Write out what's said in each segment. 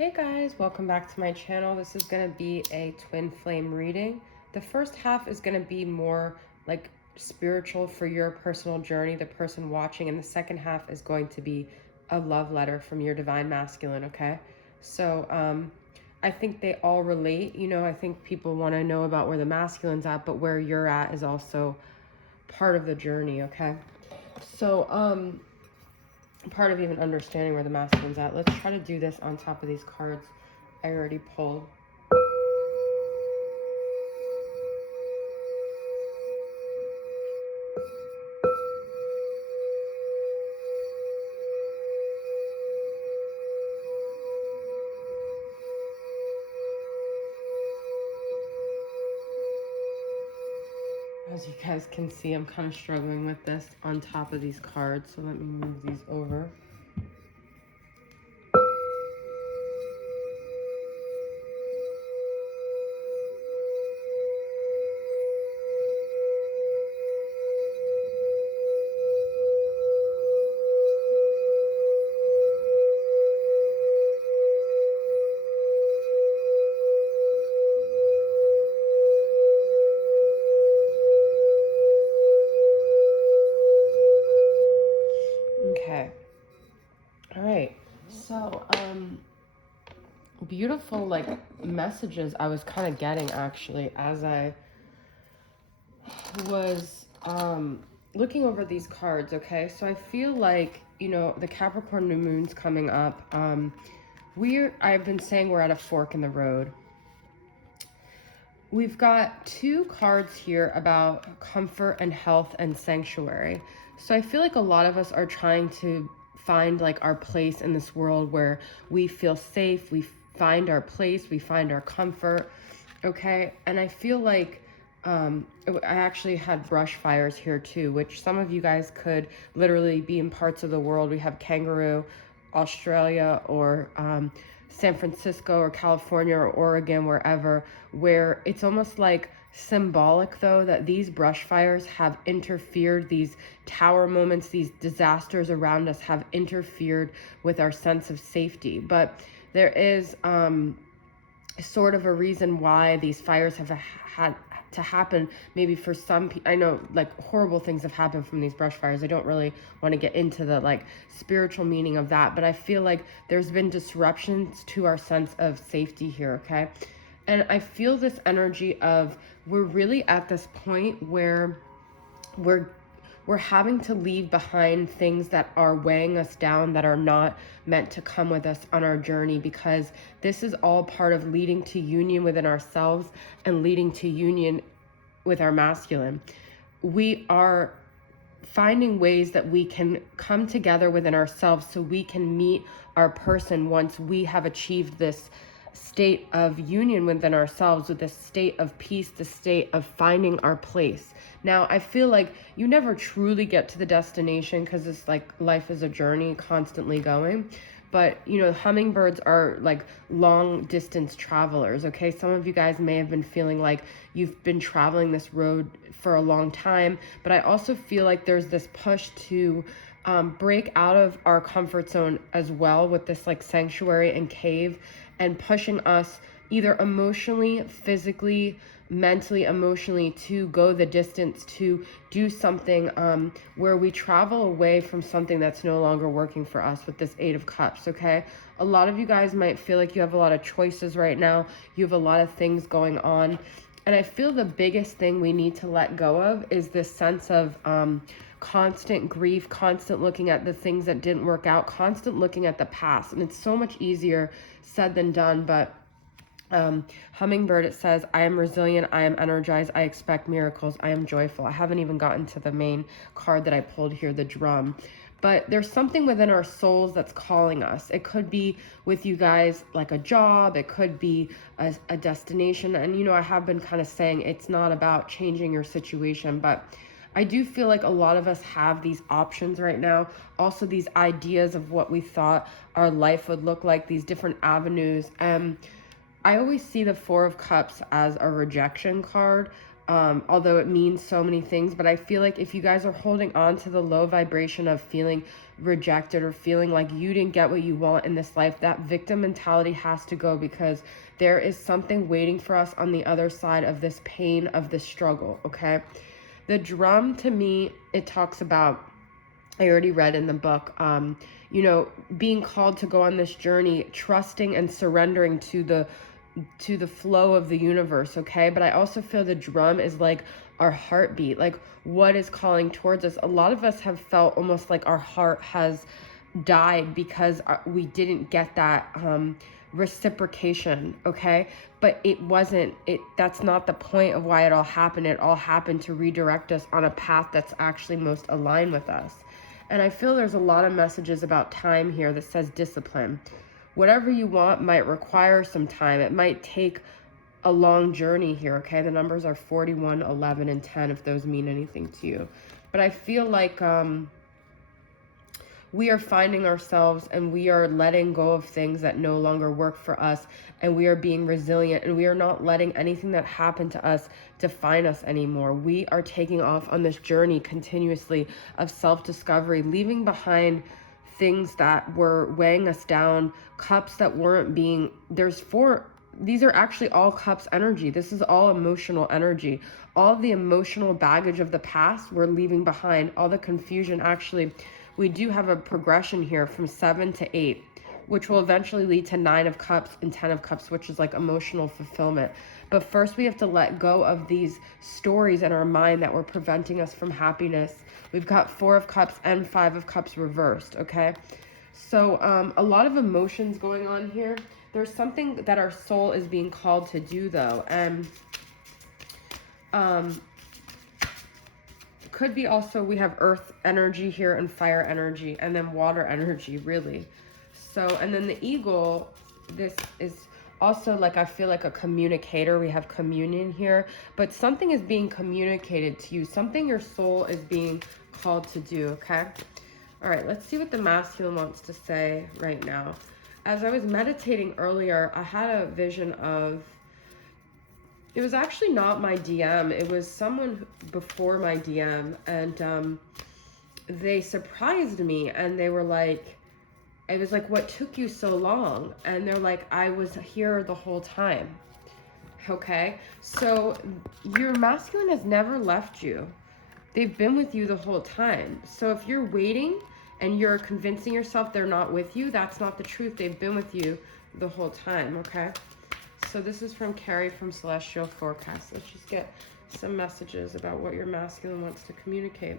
Hey guys, welcome back to my channel. This is going to be a twin flame reading. The first half is going to be more like spiritual for your personal journey, the person watching, and the second half is going to be a love letter from your divine masculine, okay? So I think they all relate. I think people want to know about where the masculine's at, but where you're at is also part of the journey, okay? So part of even understanding where the masculine's at. Let's try to do this on top of these cards I already pulled. As you guys can see, I'm kind of struggling with this on top of these cards, so let me move these over. Okay. All right. So, beautiful like messages I was kind of getting actually as I was looking over these cards, okay? So I feel like, the Capricorn new moon's coming up. I've been saying we're at a fork in the road. We've got two cards here about comfort and health and sanctuary. So I feel like a lot of us are trying to find like our place in this world where we feel safe, we find our place, we find our comfort, okay? And I feel like I actually had brush fires here too, which some of you guys could literally be in parts of the world. We have Kangaroo, Australia, or San Francisco or California or Oregon, wherever, where it's almost like symbolic though that these brush fires have interfered, these tower moments, these disasters around us have interfered with our sense of safety. But there is sort of a reason why these fires have had to happen. Maybe for some people, I know like horrible things have happened from these brush fires. I don't really want to get into the like spiritual meaning of that, but I feel like there's been disruptions to our sense of safety here, okay? And I feel this energy of we're really at this point where we're having to leave behind things that are weighing us down, that are not meant to come with us on our journey, because this is all part of leading to union within ourselves and leading to union with our masculine. We are finding ways that we can come together within ourselves so we can meet our person once we have achieved this state of union within ourselves, with this state of peace, the state of finding our place. Now, I feel like you never truly get to the destination because it's like life is a journey constantly going. But, hummingbirds are like long distance travelers, okay? Some of you guys may have been feeling like you've been traveling this road for a long time, but I also feel like there's this push to break out of our comfort zone as well, with this like sanctuary and cave, and pushing us either emotionally, physically, mentally, emotionally, to go the distance, to do something where we travel away from something that's no longer working for us, with this Eight of Cups, okay? A lot of you guys might feel like you have a lot of choices right now. You have a lot of things going on. And I feel the biggest thing we need to let go of is this sense of constant grief, constant looking at the things that didn't work out, constant looking at the past. And it's so much easier said than done. But hummingbird, it says, I am resilient, I am energized, I expect miracles, I am joyful. I haven't even gotten to the main card that I pulled here, the drum. But there's something within our souls that's calling us. It could be with you guys like a job, it could be a destination. And I have been kind of saying it's not about changing your situation, but I do feel like a lot of us have these options right now. Also, these ideas of what we thought our life would look like, these different avenues. I always see the Four of Cups as a rejection card. although it means so many things. But I feel like if you guys are holding on to the low vibration of feeling rejected or feeling like you didn't get what you want in this life, that victim mentality has to go, because there is something waiting for us on the other side of this pain, of this struggle, okay? The drum, to me, it talks about, I already read in the book, you know, being called to go on this journey, trusting and surrendering to the flow of the universe, okay? But I also feel the drum is like our heartbeat, like what is calling towards us. A lot of us have felt almost like our heart has died because we didn't get that reciprocation, okay? But it wasn't, that's not the point of why it all happened. It all happened to redirect us on a path that's actually most aligned with us. And I feel there's a lot of messages about time here that says discipline. Whatever you want might require some time. It might take a long journey here, okay? The numbers are 41, 11, and 10, if those mean anything to you. But I feel like we are finding ourselves and we are letting go of things that no longer work for us, and we are being resilient, and we are not letting anything that happened to us define us anymore. We are taking off on this journey continuously of self-discovery, leaving behind things that were weighing us down, cups that weren't being, these are actually all cups energy. This is all emotional energy. All the emotional baggage of the past we're leaving behind, all the confusion. Actually, we do have a progression here from 7 to 8, which will eventually lead to 9 of cups and 10 of cups, which is like emotional fulfillment. But first we have to let go of these stories in our mind that were preventing us from happiness. We've got 4 of cups and 5 of cups reversed, okay? So a lot of emotions going on here. There's something that our soul is being called to do, though, and could be also, we have earth energy here and fire energy, and then water energy, really. So, and then the eagle, this is also like, I feel like a communicator. We have communion here, but something is being communicated to you. Something your soul is being called to do, okay? All right, let's see what the masculine wants to say right now. As I was meditating earlier, I had a vision of, it was actually not my DM. It was someone before my DM, and they surprised me, and they were like, it was like, what took you so long? And they're like, I was here the whole time. Okay, so your masculine has never left you. They've been with you the whole time. So if you're waiting and you're convincing yourself they're not with you, that's not the truth. They've been with you the whole time, okay? So this is from Carrie from Celestial Forecast. Let's just get some messages about what your masculine wants to communicate.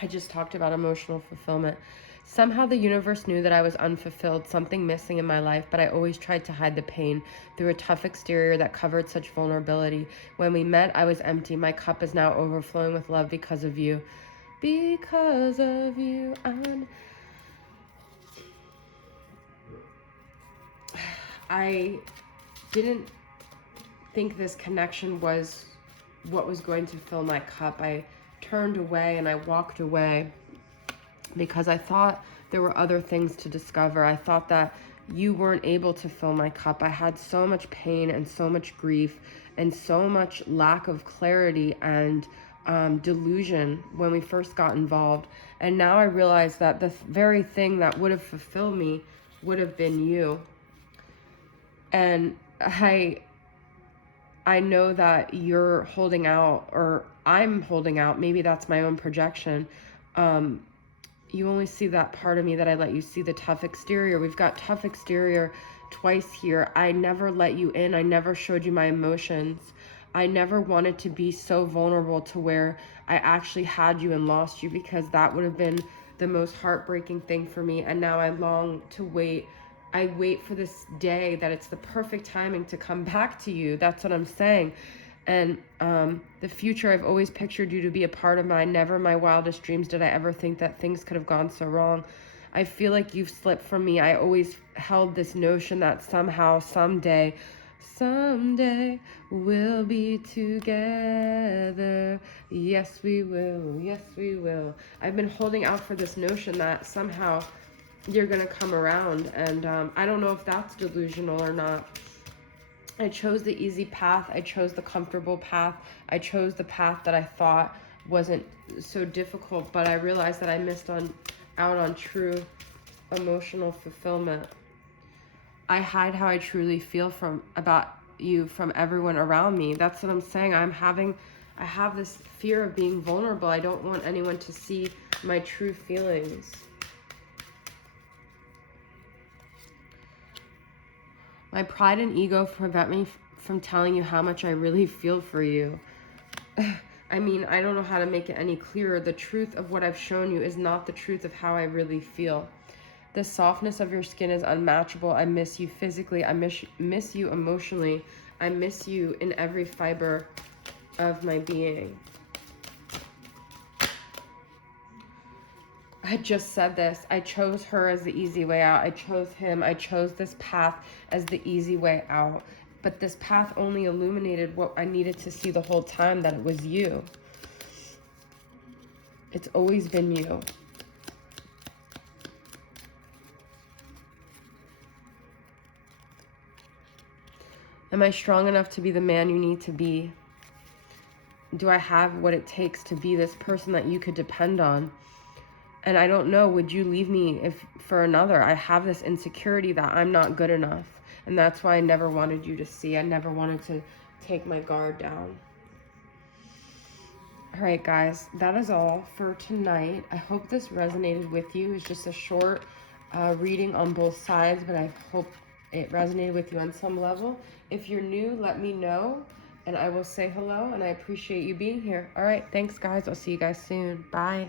I just talked about emotional fulfillment. Somehow the universe knew that I was unfulfilled, something missing in my life, but I always tried to hide the pain through a tough exterior that covered such vulnerability. When we met, I was empty. My cup is now overflowing with love because of you. Because of you, I didn't think this connection was what was going to fill my cup. I turned away and I walked away because I thought there were other things to discover. I thought that you weren't able to fill my cup. I had so much pain and so much grief and so much lack of clarity and delusion when we first got involved. And now I realize that the very thing that would have fulfilled me would have been you. And I know that you're holding out, or I'm holding out. Maybe that's my own projection. You only see that part of me that I let you see, the tough exterior. We've got tough exterior twice here. I never let you in. I never showed you my emotions. I never wanted to be so vulnerable to where I actually had you and lost you, because that would have been the most heartbreaking thing for me. And now I long to wait. I wait for this day that it's the perfect timing to come back to you. That's what I'm saying. And the future, I've always pictured you to be a part of mine. Never in my wildest dreams did I ever think that things could have gone so wrong. I feel like you've slipped from me. I always held this notion that somehow, someday we'll be together. Yes, we will. Yes, we will. I've been holding out for this notion that somehow you're going to come around. And I don't know if that's delusional or not. I chose the easy path. I chose the comfortable path. I chose the path that I thought wasn't so difficult, but I realized that I missed out on true emotional fulfillment. I hide how I truly feel about you from everyone around me. That's what I'm saying. I have this fear of being vulnerable. I don't want anyone to see my true feelings. My pride and ego prevent me from telling you how much I really feel for you. I mean, I don't know how to make it any clearer. The truth of what I've shown you is not the truth of how I really feel. The softness of your skin is unmatchable. I miss you physically. I miss you emotionally. I miss you in every fiber of my being. I just said this. I chose her as the easy way out. I chose him. I chose this path as the easy way out. But this path only illuminated what I needed to see the whole time, that it was you. It's always been you. Am I strong enough to be the man you need to be? Do I have what it takes to be this person that you could depend on? And I don't know, would you leave me if for another? I have this insecurity that I'm not good enough. And that's why I never wanted you to see. I never wanted to take my guard down. All right, guys, that is all for tonight. I hope this resonated with you. It's just a short reading on both sides, but I hope it resonated with you on some level. If you're new, let me know, and I will say hello, and I appreciate you being here. All right, thanks, guys. I'll see you guys soon. Bye.